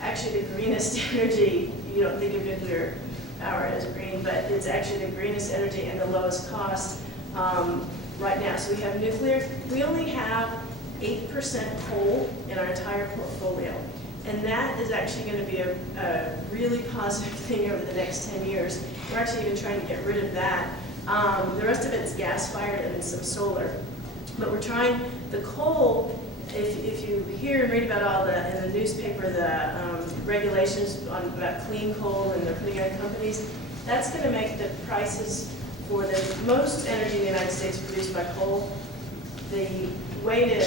actually the greenest energy. You don't think of nuclear power as green, but it's actually the greenest energy and the lowest cost right now. So we have nuclear. We only have 8% coal in our entire portfolio. And that is actually going to be a really positive thing over the next 10 years. We're actually even trying to get rid of that. The rest of it's gas-fired and some solar. But we're trying, the coal, if you hear and read about all the, in the newspaper, the regulations on about clean coal and they're putting out companies, that's going to make the prices for the most energy in the United States produced by coal, the way to,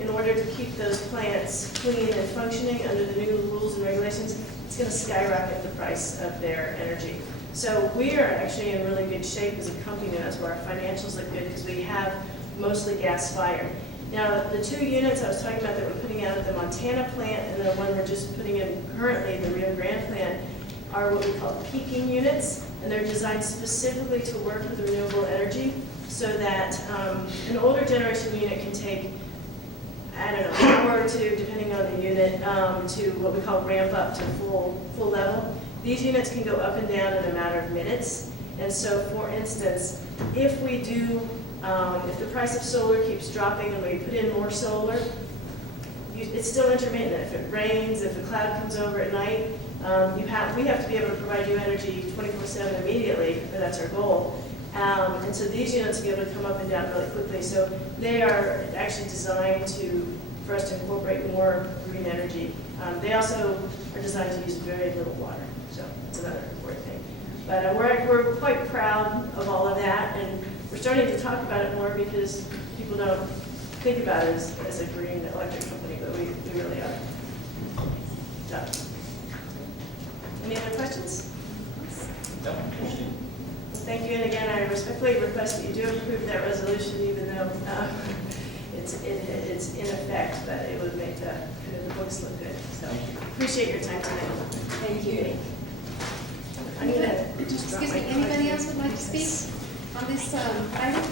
in order to keep those plants clean and functioning under the new rules and regulations, it's going to skyrocket the price of their energy. So we are actually in really good shape as a company, and that's where our financials look good because we have mostly gas-fired. Now, the 2 units I was talking about that we're putting out at the Montana plant and the one we're just putting in currently, the Rio Grande plant, are what we call peaking units, and they're designed specifically to work with renewable energy so that an older generation unit can take, I don't know, an hour or two, depending on the unit, to what we call ramp up to full level. These units can go up and down in a matter of minutes. And so, for instance, if we do, if the price of solar keeps dropping and we put in more solar, it's still intermittent. If it rains, if a cloud comes over at night, we have to be able to provide you energy 24/7 immediately, and that's our goal. And so these units will be able to come up and down really quickly. So they are actually designed for us to incorporate more green energy. They also are designed to use very little water. So that's another important thing. But we're quite proud of all of that, and we're starting to talk about it more because people don't think about it as a green electric company, but we really are. So, any other questions? No. Thank you, and again, I respectfully request that you do approve that resolution, even though it's in effect, but it would make the books look good. So, appreciate your time tonight. Thank you. I'm gonna just drop Excuse my me, anybody card. else would like to speak on this item?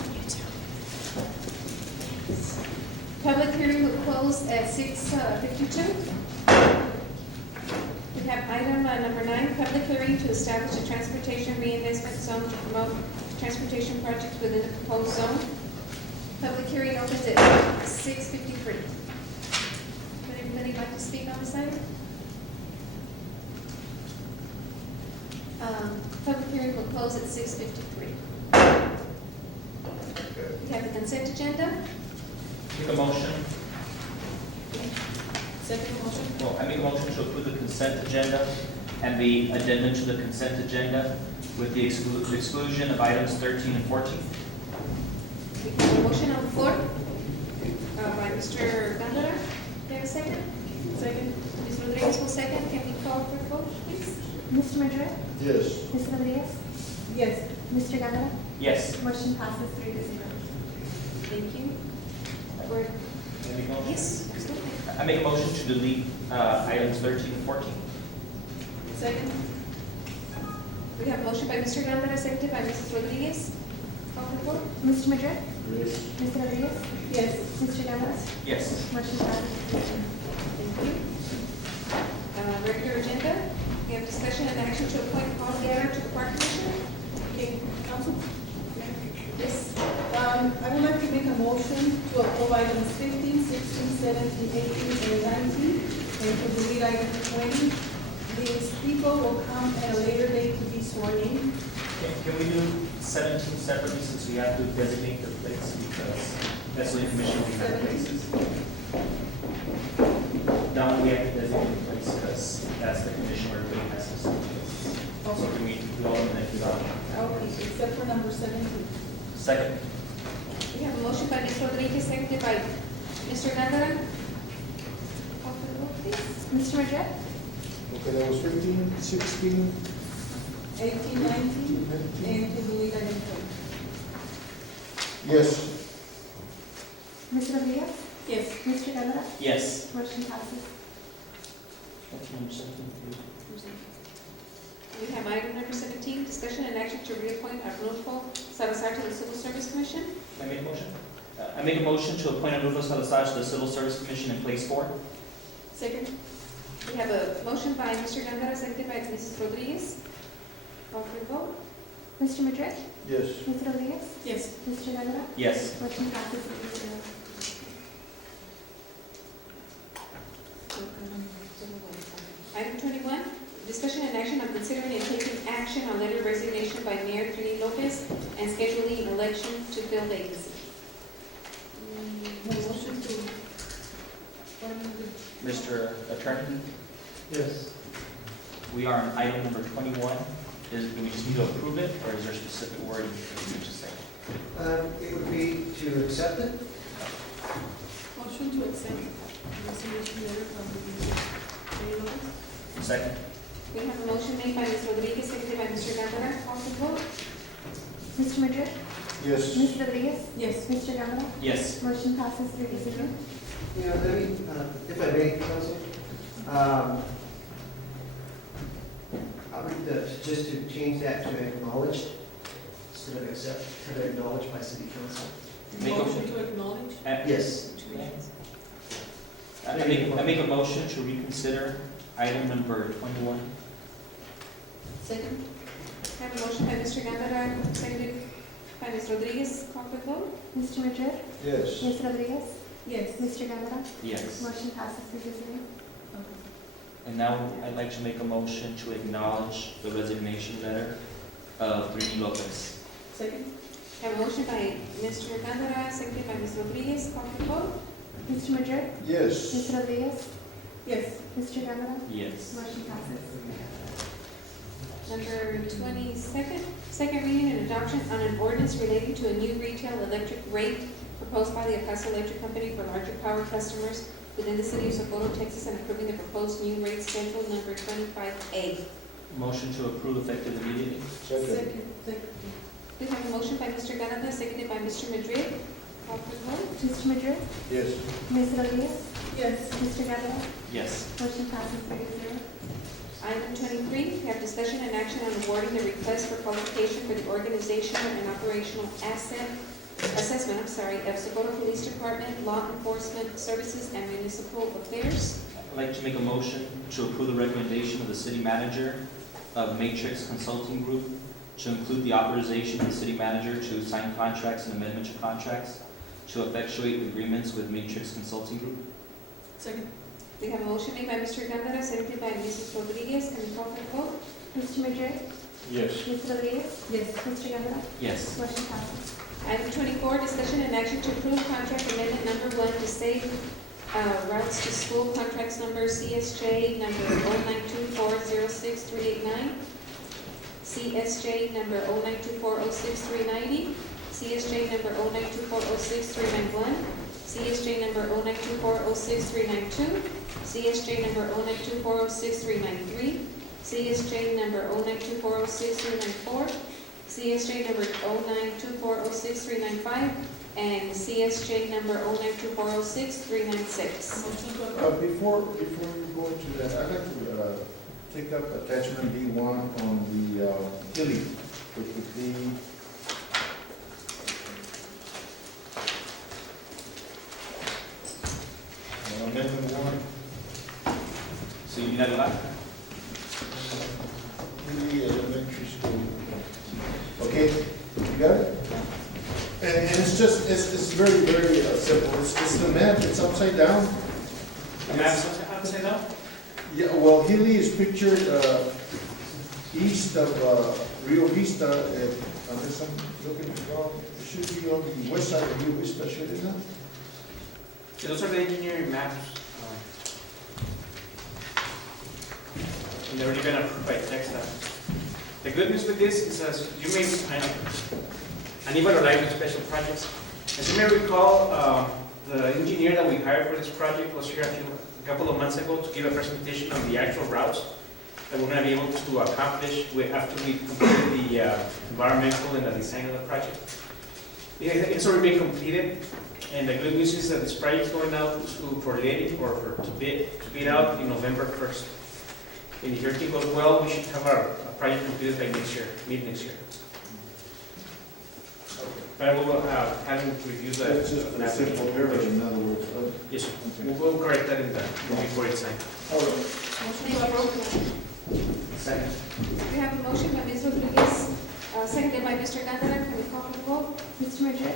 Public hearing will close at 6:52. We have item number 9, public hearing to establish a transportation reinvestment zone to promote transportation projects within the proposed zone. Public hearing opens at 6:53. Would anybody like to speak on this item? Public hearing will close at 6:53. We have the consent agenda. Make a motion. Second motion. Well, I make a motion to approve the consent agenda and the addendum to the consent agenda with the exclusion of items 13 and 14. We have a motion on the floor by Mr. Gondara. Do you have a second? Second. Ms. Rodriguez will second. Can we call for a vote, please? Mr. Madrid? Yes. Ms. Rodriguez? Yes. Mr. Guerrero? Yes. Motion passes 3-0. Thank you. May I make a motion? Yes, absolutely. I make a motion to delete items 13 and 14. Second. We have a motion by Mr. Gondara, seconded by Mrs. Rodriguez. Call for the vote. Mr. Madrid? Yes. Ms. Rodriguez? Yes. Mr. Guerrero? Yes. Motion passes 3-0. Thank you. Regular agenda. We have discussion and action to appoint Paul Guerra to the Park Commission. Okay, Council, Yes. I would like to make a motion to approve items 15, 16, 17, 18, and 19, and to delete item 20. These people will come at a later date to be sworn in. Can we do 17 separately since we have to designate the place because that's the information we have places. That one we have to designate the place because that's the condition where everybody has to see. So can we do all of them and do that? Okay, except for number 17. Second. We have a motion by Ms. Rodriguez, seconded by Mr. Gondara. Call for the vote, please. Mr. Madrid? Okay, that was 15, 16, 18, 19, 19. and to delete item 20. Yes. Ms. Rodriguez? Yes. Mr. Guerrero? Yes. Motion passes. We have item number 17, discussion and action to reappoint Arnulfo Salazar to the Civil Service Commission. Can I make a motion? I make a motion to appoint Arnulfo Salazar to the Civil Service Commission in place 4. Second. We have a motion by Mr. Gondara, seconded by Mrs. Rodriguez. Call for the vote. Mr. Madrid? Yes. Ms. Rodriguez? Yes. Mr. Gondara? Yes. Motion passes 3-0. Item 21, discussion and action on considering and taking action on letter of resignation by Mayor Trini Lopez and scheduling an election to fill vacancy. Motion to. Mr. Attorney, Yes. we are on item number 21. Do we just need to approve it, or is there specific wording that we need to say? It would be to accept it. Motion to accept the resignation letter from the Mayor Lopez. Second? We have a motion made by Ms. Rodriguez, seconded by Mr. Gondara. Call for the vote. Mr. Madrid? Yes. Ms. Rodriguez? Yes. Mr. Gondara? Yes. Motion passes 3-0. You know, let me, if I may, Council, I would just to change that to acknowledged instead of accept, to acknowledged by City Council. Make a- Motion to acknowledge. Yes. I make a motion to reconsider item number 21. Second. I have a motion by Mr. Gondara, seconded by Ms. Rodriguez. Call for the vote. Mr. Madrid? Yes. Ms. Rodriguez? Yes. Mr. Gondara? Yes. Motion passes 3-0. And now I'd like to make a motion to acknowledge the resignation letter of Trini Lopez. Second. I have a motion by Mr. Gondara, seconded by Ms. Rodriguez. Call for the vote. Mr. Madrid? Yes. Ms. Rodriguez? Yes. Mr. Gondara? Yes. Motion passes. Number 22nd, second reading and adoption on an ordinance relating to a new retail electric rate proposed by the El Paso Electric Company for larger power customers within the city of Socorro, Texas, and approving the proposed new rate schedule number 25A. Motion to approve effective immediately. Second. Second. We have a motion by Mr. Gondara, seconded by Mr. Madrid. Call for the vote. Mr. Madrid? Yes. Ms. Rodriguez? Yes. Mr. Gondara? Yes. Motion passes 3-0. Item 23, we have discussion and action on awarding the request for qualification for the organizational and operational assessment of Socorro Police Department, Law Enforcement Services, and Municipal Affairs. I'd like to make a motion to approve the recommendation of the city manager of Matrix Consulting Group to include the authorization of the city manager to sign contracts and amendments to contracts to effectuate agreements with Matrix Consulting Group. Second. We have a motion made by Mr. Gondara, seconded by Mrs. Rodriguez. Can we call for the vote? Mr. Madrid? Yes. Ms. Rodriguez? Yes. Mr. Gondara? Yes. Motion passes. Item 24, discussion and action to approve contract amendment number 1 to Safe Routes to School contracts number CSJ number 092406389, CSJ number 092406390, CSJ number 092406391, CSJ number 092406392, CSJ number 092406393, CSJ number 092406394, CSJ number 092406395, and CSJ number 092406396. Motion to approve. Before you go into that, I'd like to take up attachment B1 on the Hilly, which would be amendment 1, So you have that? Hilly Elementary School. Okay, you got it? And it's just, it's very, very simple. It's the map, it's upside down. Upside down? Yeah, well, Hilly is pictured east of Rio Vista, unless I'm looking wrong, it should be on the west side of Rio Vista, should it not? Those are the engineering maps. And they've already been approved by TechStop. The good news with this is, as you may, Anibal Olive with Special Projects. As you may recall, the engineer that we hired for this project was here a couple of months ago to give a presentation on the actual routes that we're going to be able to accomplish after we completed the environmental and the design of the project. It's already been completed, and the good news is that this project is going out for letting or to bid out in November 1st. And if everything goes well, we should have our project completed by next year, mid next year. But we'll have him review that. It's just a simple error, in other words, right? Yes, sir. Okay. We'll correct that in the, before it's signed. All right. Motion to approve. Second. We have a motion by Ms. Rodriguez, seconded by Mr. Gondar. Can we call for the vote? Mr. Madrid?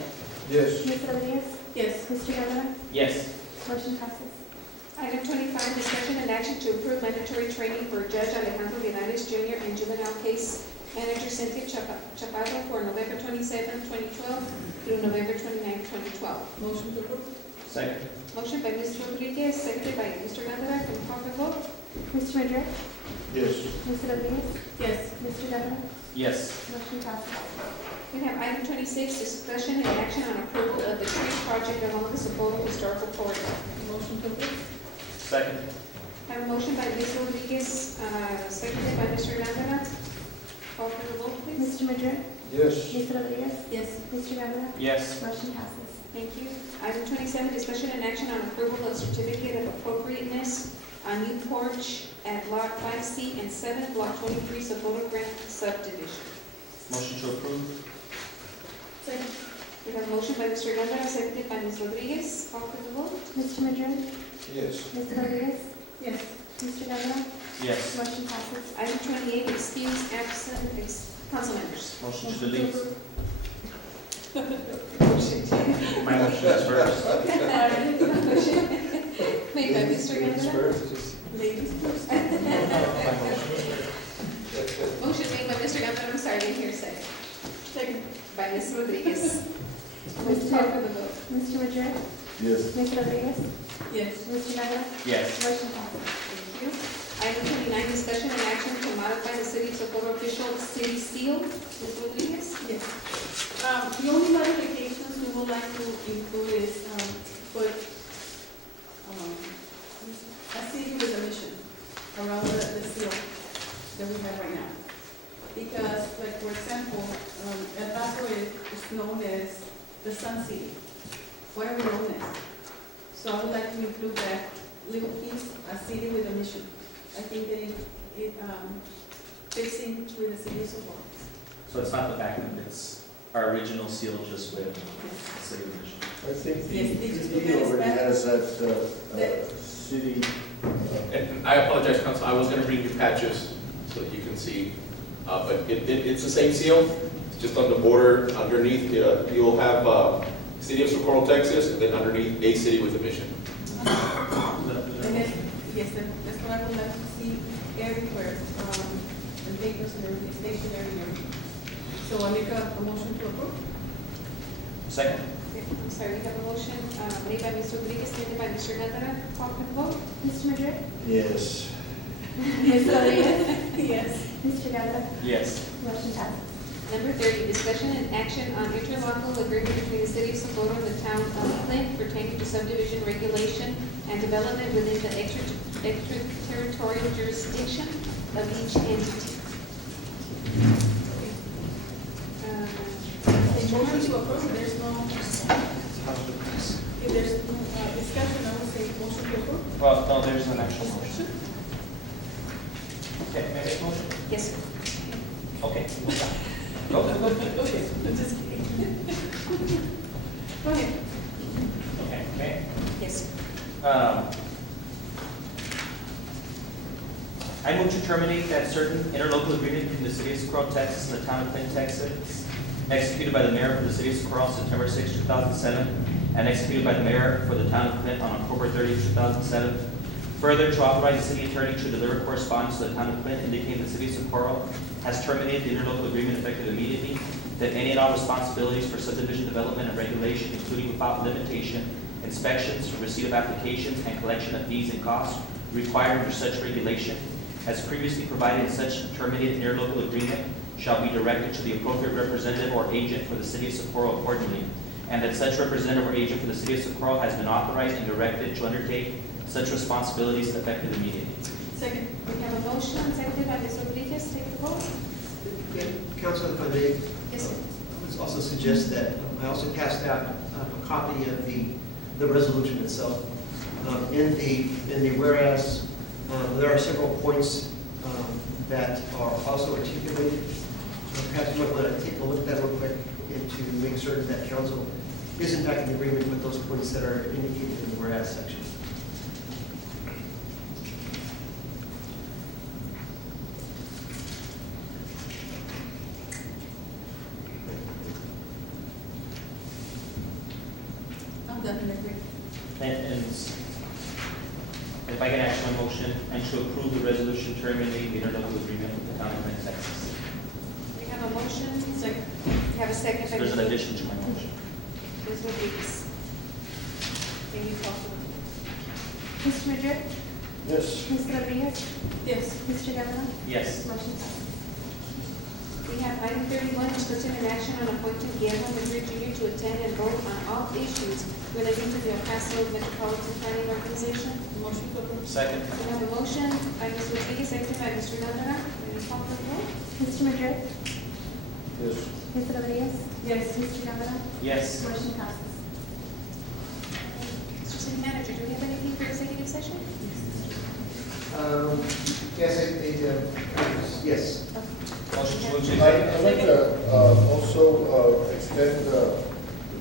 Yes. Ms. Rodriguez? Yes. Mr. Guevara? Yes. Motion passes. Item 25, discussion and action to approve mandatory training for Judge Alejandro Linares Jr. and juvenile case manager Cynthia Chaparro for November 27, 2012 through November 29, 2012. Motion to approve. Second. Motion by Ms. Rodriguez, seconded by Mr. Gondar. Can we call for the vote? Mr. Madrid? Yes. Ms. Rodriguez? Yes. Mr. Guevara? Yes. Motion passes. We have item 26, discussion and action on approval of the tree project along the Socorro Historical Corridor. Motion to approve. Second. I have a motion by Ms. Rodriguez, seconded by Mr. Gondar. Call for the vote, please. Mr. Madrid? Yes. Ms. Rodriguez? Yes. Mr. Guevara? Yes. Motion passes. Thank you. Item 27, discussion and action on approval of certificate of appropriateness on new porch at Lot 5C and 7, Block 23, Socorro Grant subdivision. Motion to approve. Second. We have a motion by Mr. Gondar, seconded by Ms. Rodriguez. Call for the vote. Mr. Madrid? Yes. Ms. Rodriguez? Yes. Mr. Guevara? Yes. Motion passes. Item 28, excuse absent council members. Motion to delete. My motion is first. Made by Mr. Gondar. Ladies first. Motion made by Mr. Gondar. I'm sorry, I didn't hear a second. Second. By Ms. Rodriguez. Mr. Call for the vote. Mr. Madrid? Yes. Ms. Rodriguez? Yes. Mr. Guevara? Yes. Motion passes. Thank you. Item 29, discussion and action to modify the city of Socorro official city seal. Ms. Rodriguez? Yes. The only modifications we would like to include is, put, a city with a mission around the seal that we have right now. Because, like, for example, El Paso is known as the Sun City. What are we known as? So I would like to include that little piece, a city with a mission. I think that it fits in with the city of Socorro. So it's not the backup, it's our original seal just with city mission. I think Yes, they just the put he that as already back. has that, city, And I apologize, Council, I was gonna bring you patches so that you can see, but it's the same seal, it's just on the border underneath, you'll have, City of Socorro, Texas, and then underneath, a city with a mission. And then, yes, that's what I would like to see everywhere, and papers and everything, stationery and everything. So I make a motion to approve. Second. I'm sorry, we have a motion made by Ms. Rodriguez, seconded by Mr. Gondar. Call for the vote. Mr. Madrid? yes. Ms. Rodriguez? Yes. Mr. Guevara? Yes. Motion passes. Number 30, discussion and action on interlocal agreement between the city of Socorro and the town of Clint pertaining to subdivision regulation and development within the extraterritorial jurisdiction of each entity. Motion to approve, there's no, if there's no discussion, I would say motion to approve. Well, no, there's an actual motion. Okay, may I make a motion? Yes, sir. Okay. Go. Okay, I'm just kidding. Go ahead. Okay. Yes, sir. I move to terminate that certain interlocal agreement between the city of Socorro, Texas and the town of Clint, Texas, executed by the mayor for the city of Socorro on September 6, 2007, and executed by the mayor for the town of Clint on October 30, 2007. Further, to authorize the city attorney to deliver correspondence to the town of Clint indicating the city of Socorro has terminated the interlocal agreement effective immediately, that any and all responsibilities for subdivision development and regulation, including without limitation, inspections, receipt of applications, and collection of fees and costs required under such regulation, as previously provided in such terminated interlocal agreement, shall be directed to the appropriate representative or agent for the city of Socorro accordingly, and that such representative or agent for the city of Socorro has been authorized and directed to undertake such responsibilities effective immediately. Second. We have a motion, seconded by Ms. Rodriguez. Take the vote. Council, if I may, Yes, sir. I would also suggest that I also passed out a copy of the resolution itself. In the whereas, there are several points that are also articulated. Perhaps you might want to take a look at that real quick. and to make certain that council is in fact in agreement with those points that are indicated in the whereas section. I'm definitely agree. And if I can ask one motion, and to approve the resolution terminating the interlocal agreement with the town of Lynn, Texas. We have a motion. Second. We have a second by There's an Ms. addition to my motion. Rodriguez. Can you call for the Mr. Madrid? Yes. Ms. Rodriguez? Yes. Mr. Guerrero? Yes. Motion passes. We have item 31, discussion and action on appointing Guillermo Madrid Jr. to attend and vote on all issues relating to the El Paso Metropolitan Planning Organization. Motion to approve. Second. We have a motion by Ms. Rodriguez, second by Mr. Londra. May we call for the vote? Mr. Madrid? Yes. Ms. Rodriguez? Yes. Mr. Guerrero? Yes. Motion passes. Mr. City Manager, do we have anything for executive session? Yes. Motion to move to I'd like executive. to also extend the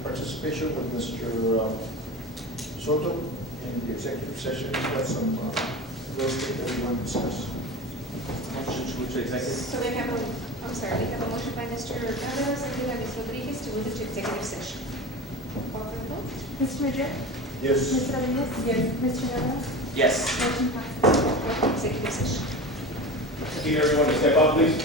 participation with Mr. Soto in the executive session. We've got some real estate that we want to discuss. Motion to move to executive. So we have a, I'm sorry, we have a motion by Mr. Londra, second by Ms. Rodriguez to move into executive session. Call for the vote? Mr. Madrid? Yes. Ms. Rodriguez? Yes. Mr. Guerrero? Yes. Motion passes. Executive session. Need everyone to step up, please.